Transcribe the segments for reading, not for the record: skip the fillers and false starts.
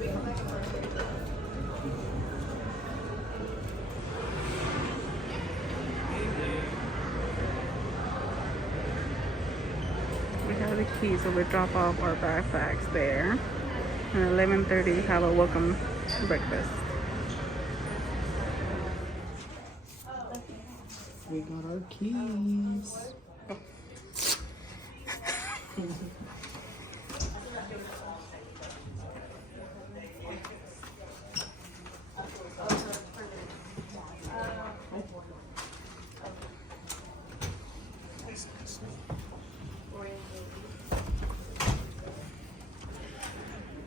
We have the keys, so we drop off our backpacks there. And at 11:30, we have a welcome breakfast. We got our keys.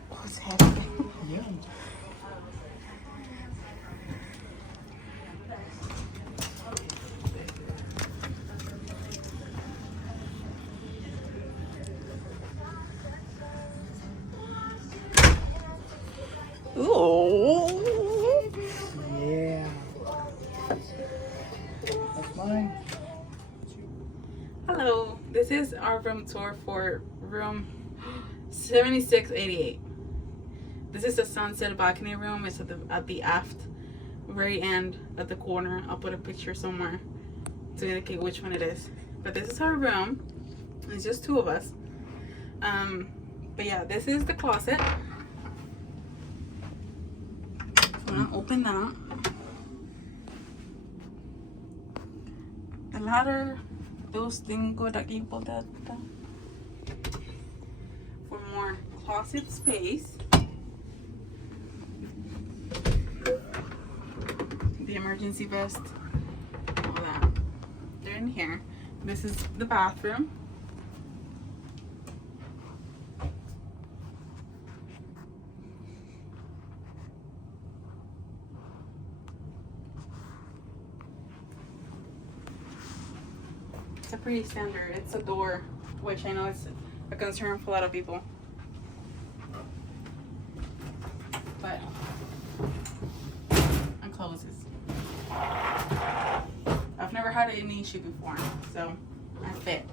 What's happening? Yeah. Ooh. Yeah. That's mine. Hello, this is our room tour for room 7688. This is the sunset balcony room. It's at the aft very end at the corner. I'll put a picture somewhere to indicate which one it is. But this is our room. It's just two of us. But yeah, this is the closet. So I'm gonna open that. The ladder, those things go that you put that for more closet space. The emergency vest, all that. They're in here. This is the bathroom. It's a pretty standard. It's a door, which I know is a concern for a lot of people. But it closes. I've never had any issue before, so I fit.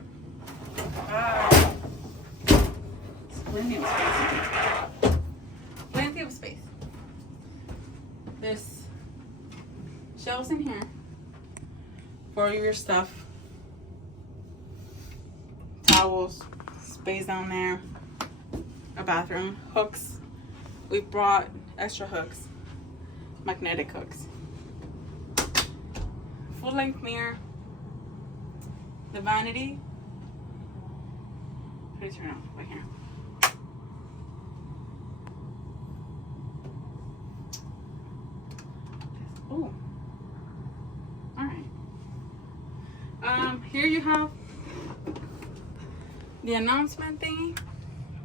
Plenty of space. Plenty of space. There's shelves in here for your stuff. Towels, space down there. A bathroom, hooks. We brought extra hooks, magnetic hooks. Full length mirror. The vanity. How do you turn it off? Right here. Oh. Alright. Here you have the announcement thingy.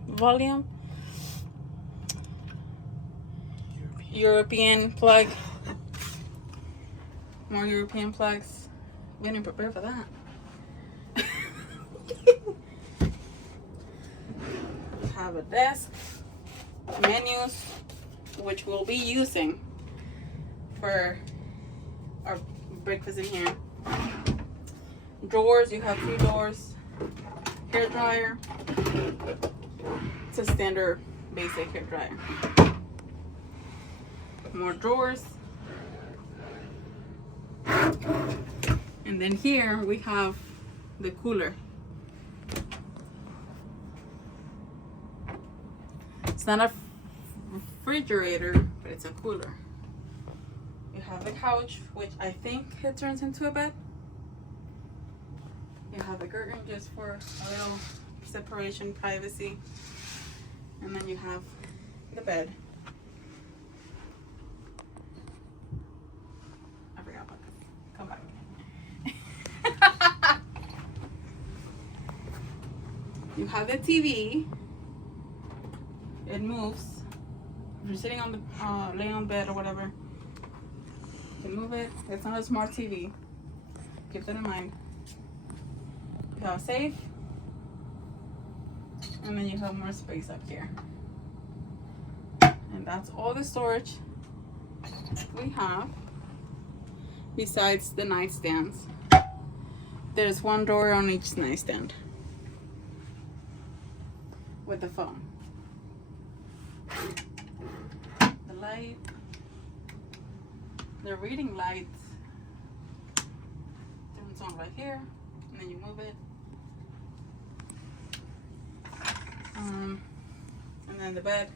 Volume. European plug. More European plugs. We didn't prepare for that. Have a desk, menus, which we'll be using for our breakfast in here. Drawers, you have 2 doors. Hair dryer. It's a standard basic hair dryer. More drawers. And then here we have the cooler. It's not a refrigerator, but it's a cooler. You have the couch, which I think it turns into a bed. You have a curtain just for a little separation, privacy. And then you have the bed. I forgot about this. Come back. You have the TV. It moves. If you're sitting on the laying on bed or whatever, you can move it. It's not a smart TV. Keep that in mind. You have a safe, and then you have more space up here. And that's all the storage we have. Besides the nightstands, there's 1 drawer on each nightstand with the phone. light. The reading light turns on right here, and then you move it. And then the bed.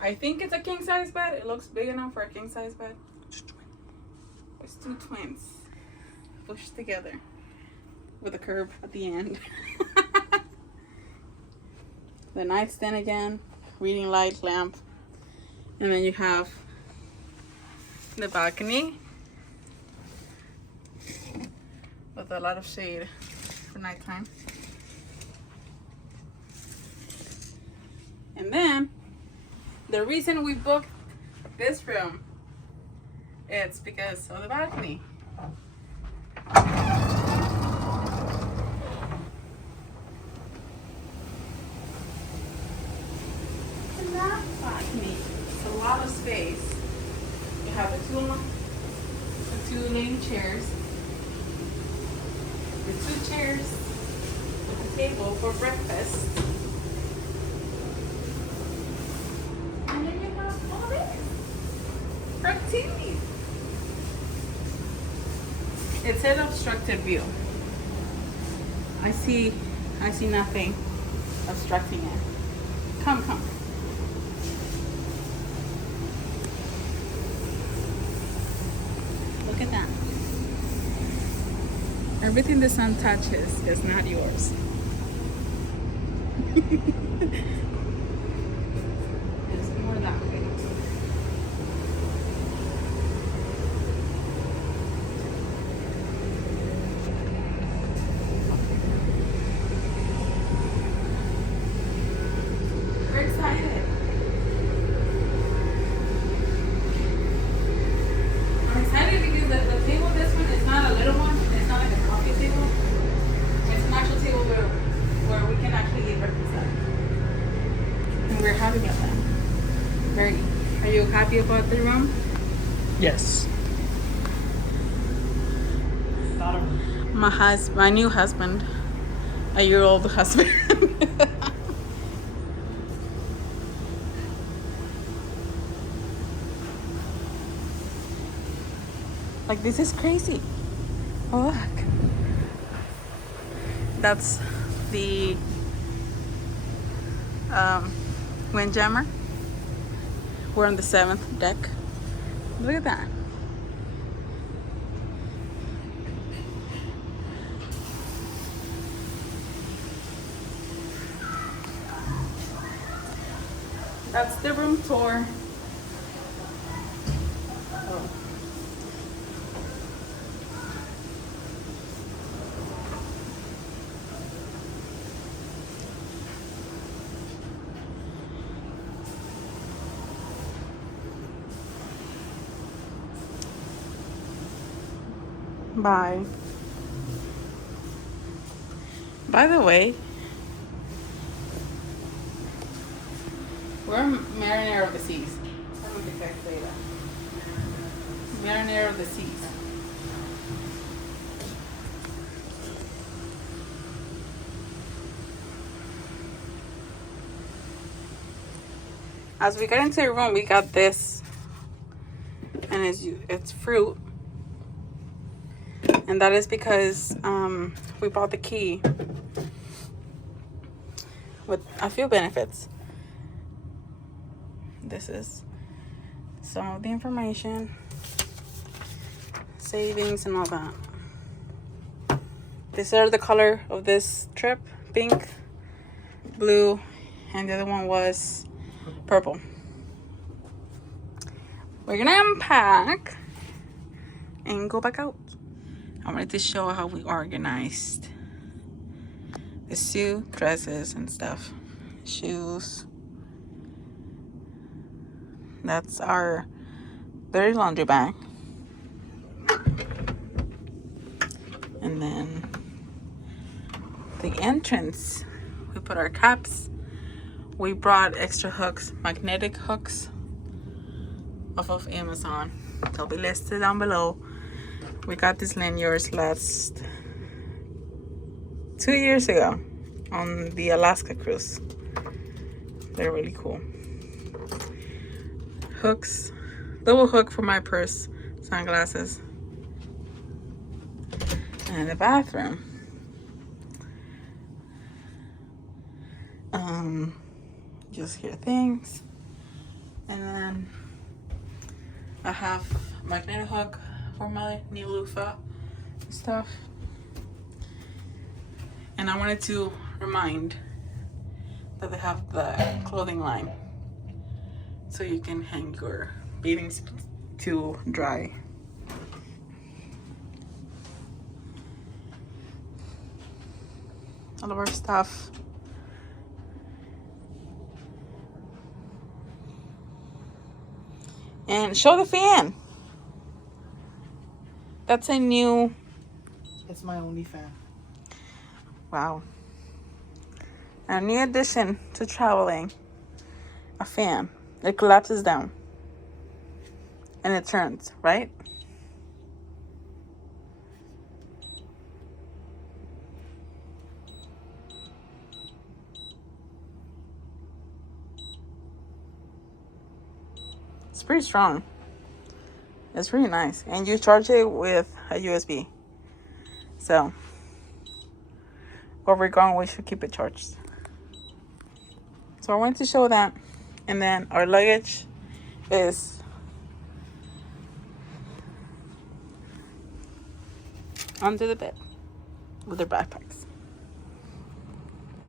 I think it's a king size bed. It looks big enough for a king size bed. It's two twins pushed together with a curb at the end. The nightstand again, reading light, lamp, and then you have the balcony with a lot of shade for nighttime. And then the reason we booked this room, it's because of the balcony. And that balcony, it's a lot of space. You have the two lane chairs, the two chairs with a table for breakfast. And then you have all this for activities. It says obstructed view. I see nothing obstructing it. Come. Look at that. Everything the sun touches is not yours. There's more that way. We're excited. I'm excited because the table, this one, is not a little one. It's not like a coffee table. It's an actual table where we can actually eat breakfast at. And we're happy about that. Very. Are you happy about the room? Yes. My new husband, a year-old husband. Like, this is crazy. Oh, look. That's the windjammer. We're on the 7th deck. Look at that. That's the room tour. Oh. Bye. By the way, we're marinara of the seas. I don't think I can say that. Marinara of the seas. As we got into the room, we got this, and it's fruit. And that is because we bought the key with a few benefits. This is some of the information, savings, and all that. These are the color of this trip: pink, blue, and the other one was purple. We're gonna unpack and go back out. I wanted to show how we organized the suit, dresses, and stuff. Shoes. That's our dirty laundry bag. And then the entrance, we put our caps. We brought extra hooks, magnetic hooks, off of Amazon. They'll be listed down below. We got these lanyards last 2 years ago on the Alaska cruise. They're really cool. hooks, double hook for my purse, sunglasses. And the bathroom. Just here things. And then I have magnetic hook for my new loofah stuff. And I wanted to remind that they have the clothing line, so you can hang your bathing suit to dry. All of our stuff. And show the fan. That's a new... It's my only fan. Wow. A new addition to traveling. A fan. It collapses down. And it turns, right? It's pretty strong. It's really nice. And you charge it with a USB. So, where we're going, we should keep it charged. So I wanted to show that. And then our luggage is under the bed with their backpacks.